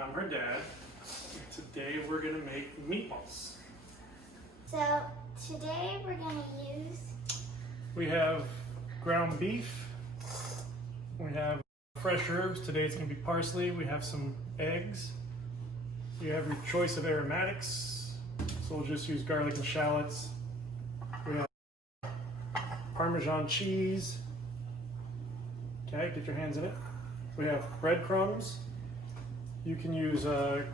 and I'm her dad. Today we're gonna make meatballs. So today we're gonna use... We have ground beef. We have fresh herbs. Today it's gonna be parsley. We have some eggs. You have your choice of aromatics. So we'll just use garlic and shallots. We have Parmesan cheese. Okay, get your hands in it. We have breadcrumbs. You can use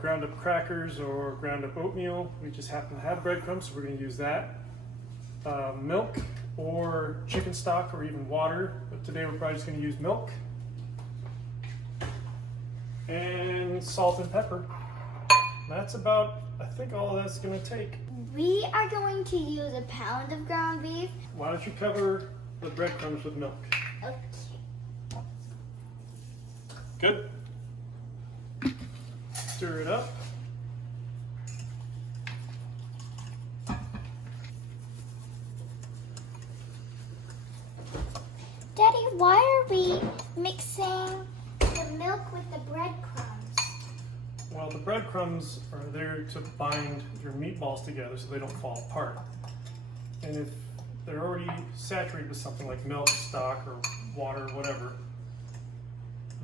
ground up crackers or ground up oatmeal. We just happen to have breadcrumbs, so we're going to use that. Milk or chicken stock or even water, but today we're probably just going to use milk. And salt and pepper. That's about, I think, all that's going to take. We are going to use a pound of ground beef. Why don't you cover the breadcrumbs with milk? Okay. Good. Stir it up. Daddy, why are we mixing the milk with the breadcrumbs? Well, the breadcrumbs are there to bind your meatballs together so they don't fall apart. And if they're already saturated with something like milk, stock, or water, whatever,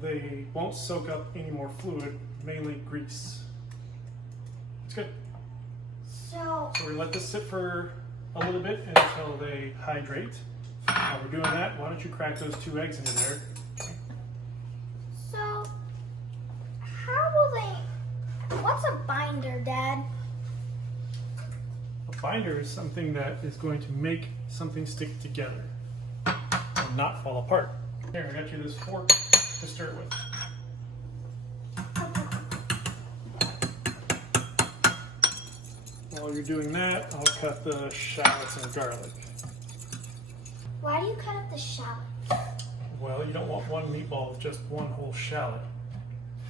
they won't soak up any more fluid, mainly grease. It's good. So So we let this sit for a little bit until they hydrate. While we're doing that, why don't you crack those 2 eggs into there? So how will they... What's a binder, Dad? A binder is something that is going to make something stick together and not fall apart. Here, I got you this fork to stir it with. While you're doing that, I'll cut the shallots and garlic. Why do you cut up the shallots? Well, you don't want one meatball with just one whole shallot.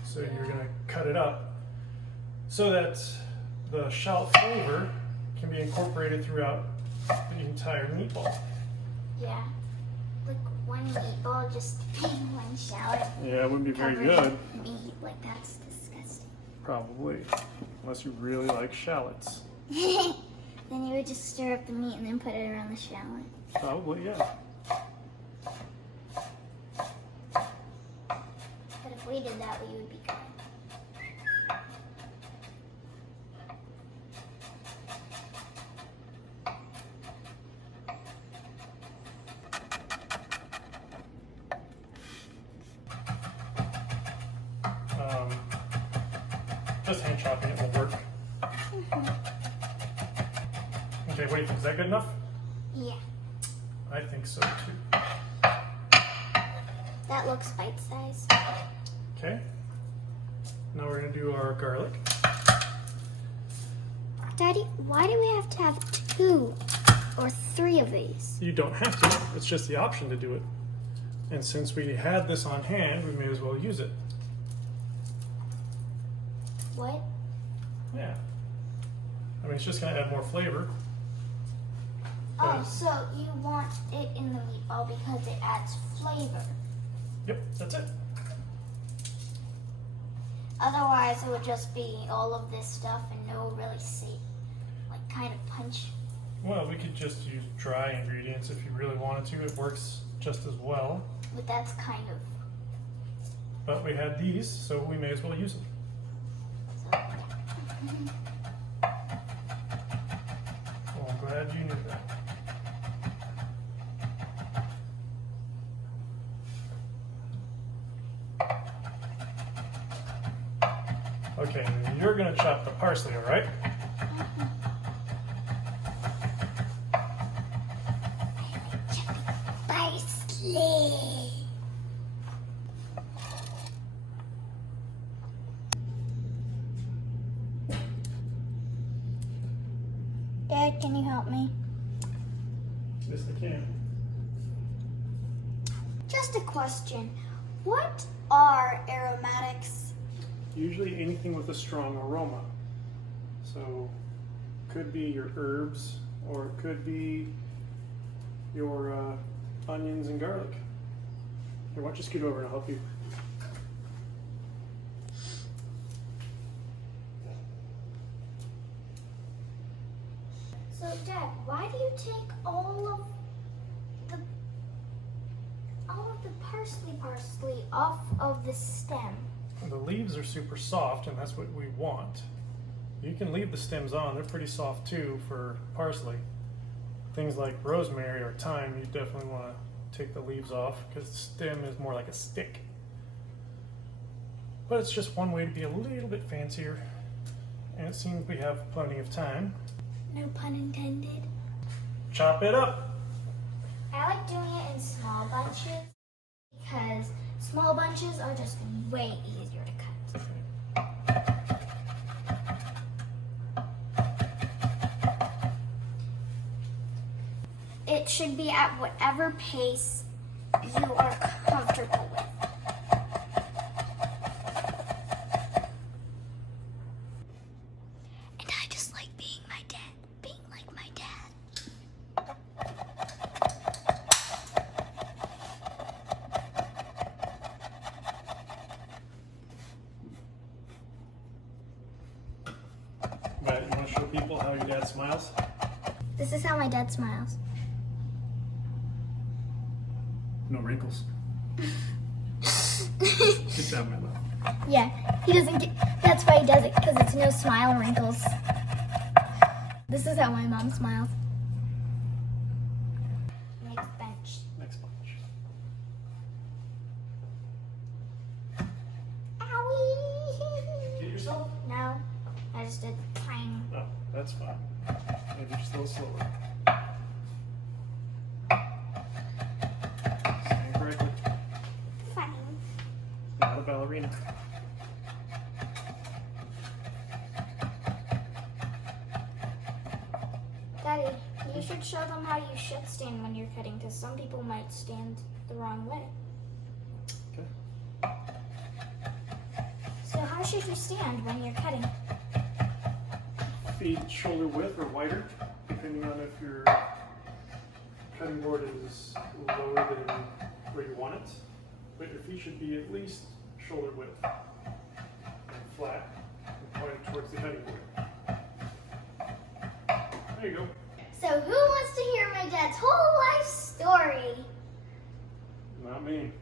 So you're going to cut it up so that the shallot flavor can be incorporated throughout the entire meatball. Yeah. Like one meatball just in one shallot. Yeah, it wouldn't be very covered good. in meat. Like, that's disgusting. Probably. Unless you really like shallots. Then you would just stir up the meat and then put it around the shallot. Probably, yeah. But if we did that, we would be good. Just hand chopping it will work. Okay, what do you think? Is that good enough? Yeah. I think so too. That looks bite-sized. Okay. Now we're going to do our garlic. Daddy, why do we have to have 2 or 3 of these? You don't have to. It's just the option to do it. And since we had this on hand, we may as well use it. What? Yeah. I mean, it's just going to add more flavor. Oh, so you want it in the meatball because it adds flavor. Yep, that's it. Otherwise, it would just be all of this stuff and no really like kind of punch. Well, we could just use dry ingredients if you really wanted to. It works just as well. But that's kind of... But we had these, so we may as well use them. Well, I'm glad you knew that. Okay, you're going to chop the parsley, all right? Parsley. Dad, can you help me? Yes, I can. Just a question. What are aromatics? Usually anything with a strong aroma. So, could be your herbs, or it could be your onions and garlic. Here, why don't you scoot over and I'll help you. take all of the parsley off of the stem? The leaves are super soft, and that's what we want. You can leave the stems on; they're pretty soft too for parsley. Things like rosemary or thyme, you definitely want to take the leaves off because the stem is more like a stick. But it's just one way to be a little bit fancier, and it seems we have plenty of time. No pun intended. Chop it up. I like doing it in small bunches because small bunches are just way easier to cut. It should be at whatever pace you are comfortable with. And I just like being like my dad. Matt, you want to show people how your dad smiles? This is how my dad smiles. No wrinkles. Get down my lap. Yeah, he doesn't get, that's why he does it, because it's no smile wrinkles. This is how my mom smiles. Next bench. Next bunch. Owie! Get yourself? No, I just did clang. No, that's fine. Maybe just a little slower. Stand correctly. Fine. Not a ballerina. Daddy, you should show them how you should stand when you're cutting, because some people might stand the wrong way. Okay. So how should you stand when you're cutting? Feet shoulder width or wider, depending on if your cutting board is lower than where you want it. But your feet should be at least shoulder width and flat and pointed towards the cutting board. There you go. So who wants to hear my dad's whole life story? Not me.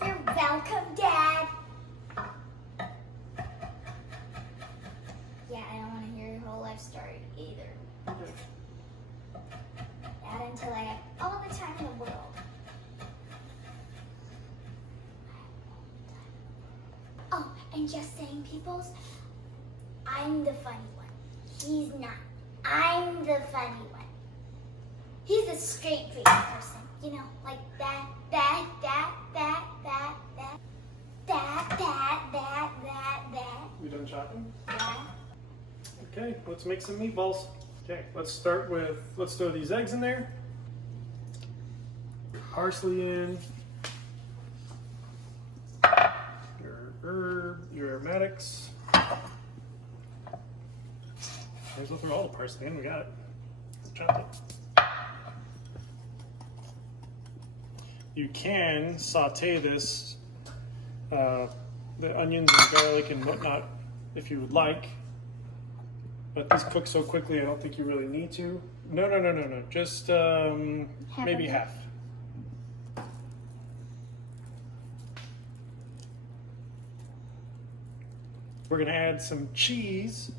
You're welcome, Dad. Yeah, I don't want to hear your whole life story either. Okay. Not until I have all the time in the world. Oh, and just saying, peoples, I'm the funny one. He's not. I'm the funny one. He's a straight-faced person. You know, like that. You done chopping? Yeah. Okay, let's make some meatballs. Okay, let's throw these eggs in there. Your parsley in. Your aromatics. Might as well throw all the parsley in, we got it. Chopped it. You can saute this, the onions and garlic and whatnot, if you would like. But these cook so quickly, I don't think you really need to. No. Just maybe half. We're gonna add some cheese.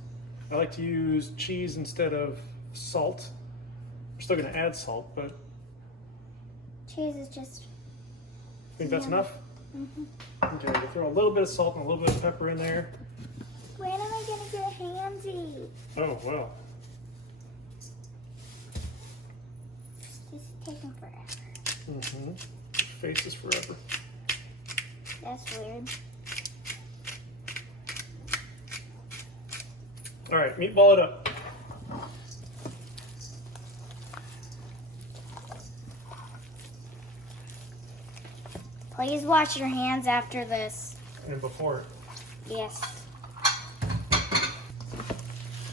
I like to use cheese instead of salt. We're still gonna add salt, but Cheese is just. think that's enough? Mm-hmm. Okay, we'll throw a little bit of salt and a little bit of pepper in there. When am I gonna get handsy? Oh, well. This is taking forever. Mm-hmm. Face is forever. That's weird. All right, meatball it up. Please wash your hands after this. And before. Yes.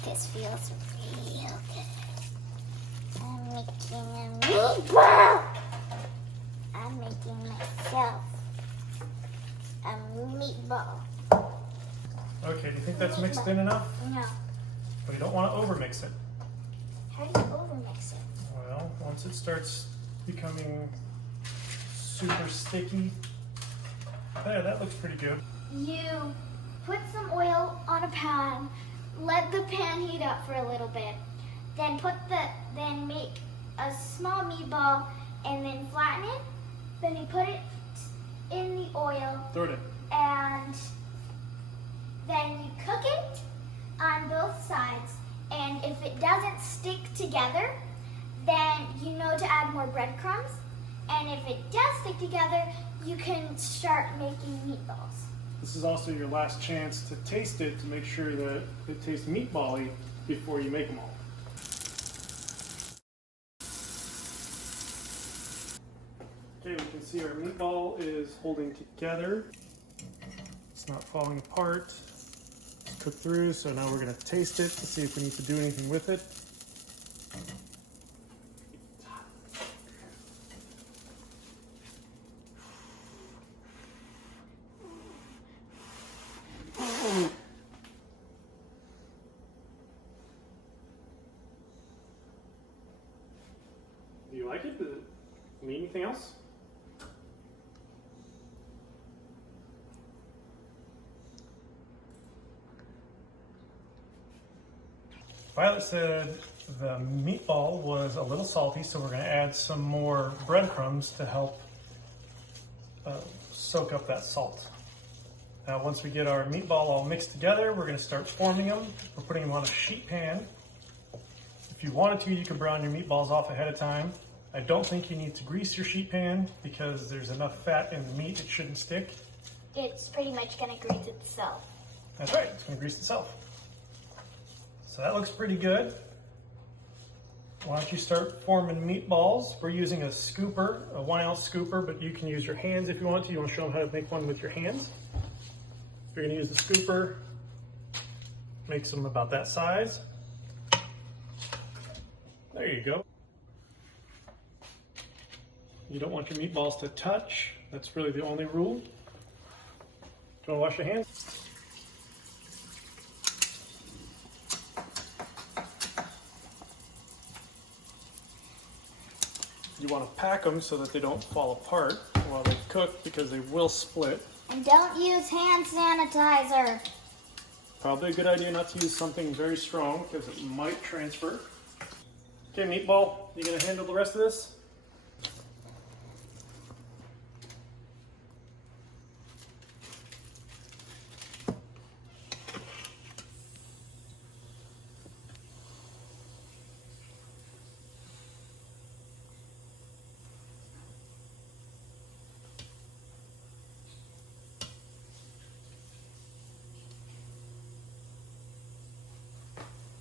This feels real good. I'm making a meatball. I'm making myself a meatball. think that's mixed in enough? No. But you don't want to overmix it. How do you overmix it? Well, once it starts becoming super sticky, there, that looks pretty good. You put some oil on a pan, let the pan heat up for a little bit, then make a small meatball and then flatten it. Then you put it in the oil. Throw it in. And then you cook it on both sides. And if it doesn't stick together, then you know to add more breadcrumbs. And if it does stick together, you can start making meatballs. This is also your last chance to taste it to make sure that it tastes meatball-y before you make them all. Okay, we can see our meatball is holding together. It's not falling apart. It's cooked through, so now we're going to taste it to see if we need to do anything with it. Do you like it? Does it need anything else? Violet said the meatball was a little salty, so we're going to add some more breadcrumbs to help soak up that salt. Now, once we get our meatball all mixed together, we're going to start forming them. We're putting them on a sheet pan. If you wanted to, you could brown your meatballs off ahead of time. I don't think you need to grease your sheet pan because there's enough fat in the meat, it shouldn't stick. It's pretty much going to grease itself. That's right, it's going to grease itself. So that looks pretty good. Why don't you start forming meatballs? We're using a scooper, a 1 ounce scooper, but you can use your hands if you want to. You want to show them how to make one with your hands. If you're going to use the scooper, make them about that size. There you go. You don't want your meatballs to touch. That's really the only rule. Do you want to wash your hands? You want to pack them so that they don't fall apart while they cook because they will split. And don't use hand sanitizer. Probably a good idea not to use something very strong because it might transfer. Okay, Meatball, you gonna handle the rest of this?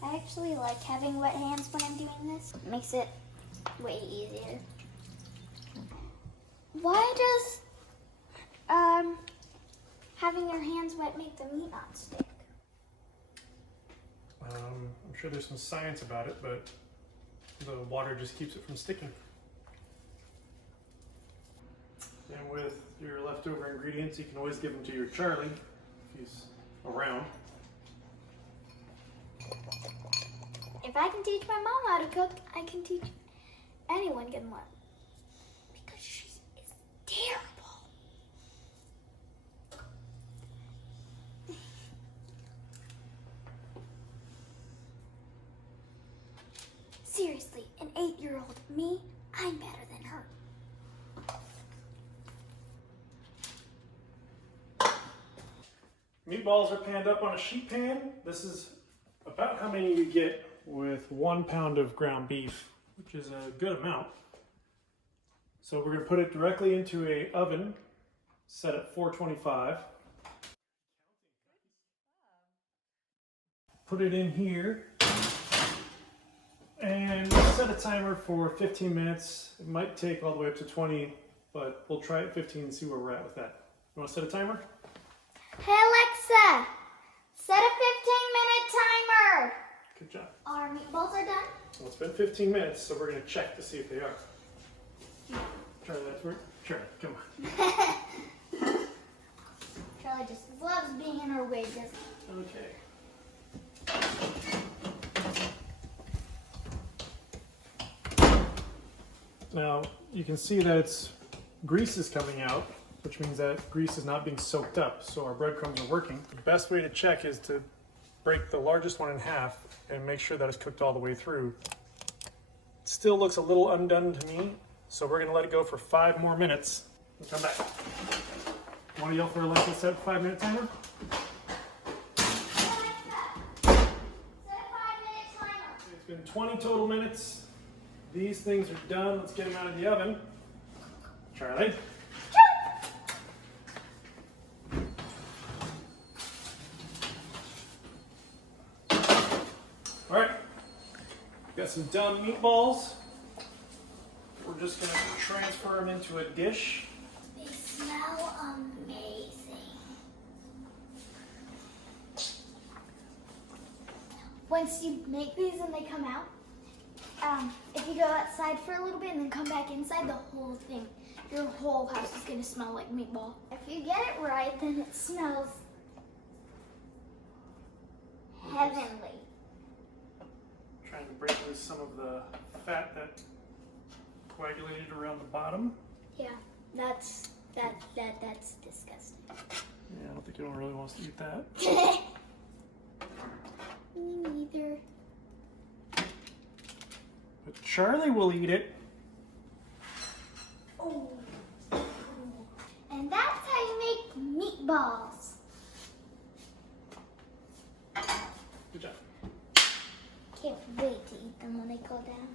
I actually like having wet hands when I'm doing this. It makes it way easier. Why does having your hands wet make the meat not stick? I'm sure there's some science about it, but the water just keeps it from sticking. And with your leftover ingredients, you can always give them to your Charlie if he's around. If I can teach my mom how to cook, I can teach anyone can learn. Because she is terrible. Seriously, an 8-year-old me, I'm better than her. Meatballs are panned up on a sheet pan. This is about how many you get with 1 pound of ground beef, which is a good amount. So we're going to put it directly into a oven set at 425. Put it in here and set a timer for 15 minutes. It might take all the way up to 20, but we'll try it 15 and see where we're at with that. You want to set a timer? Hey Alexa, set a 15-minute timer. Good job. Our meatballs are done. Well, it's been 15 minutes, so we're going to check to see if they are. Charlie, that's where. Charlie, come on. Charlie just loves being in her way, doesn't he? Okay. Now you can see that it's grease is coming out, which means that grease is not being soaked up, so our breadcrumbs are working. The best way to check is to break the largest one in half and make sure that it's cooked all the way through. It still looks a little undone to me, so we're gonna let it go for 5 more minutes and come back. Want to yell for Alexa set 5-minute timer? It's been 20 total minutes. These things are done. Let's get them out of the oven. Charlie. All right. Got some done meatballs. We're just going to transfer them into a dish. They smell amazing. Once you make these and they come out, if you go outside for a little bit and then come back inside, the whole thing, your whole house is going to smell like meatball. If you get it right, then it smells heavenly. Trying to break loose some of the fat that coagulated around the bottom. Yeah, that's disgusting. Yeah, I don't think anyone really wants to eat that. Me neither. But Charlie will eat it. Oh. And that's how you make meatballs. Good job. Can't wait to eat them when they go down.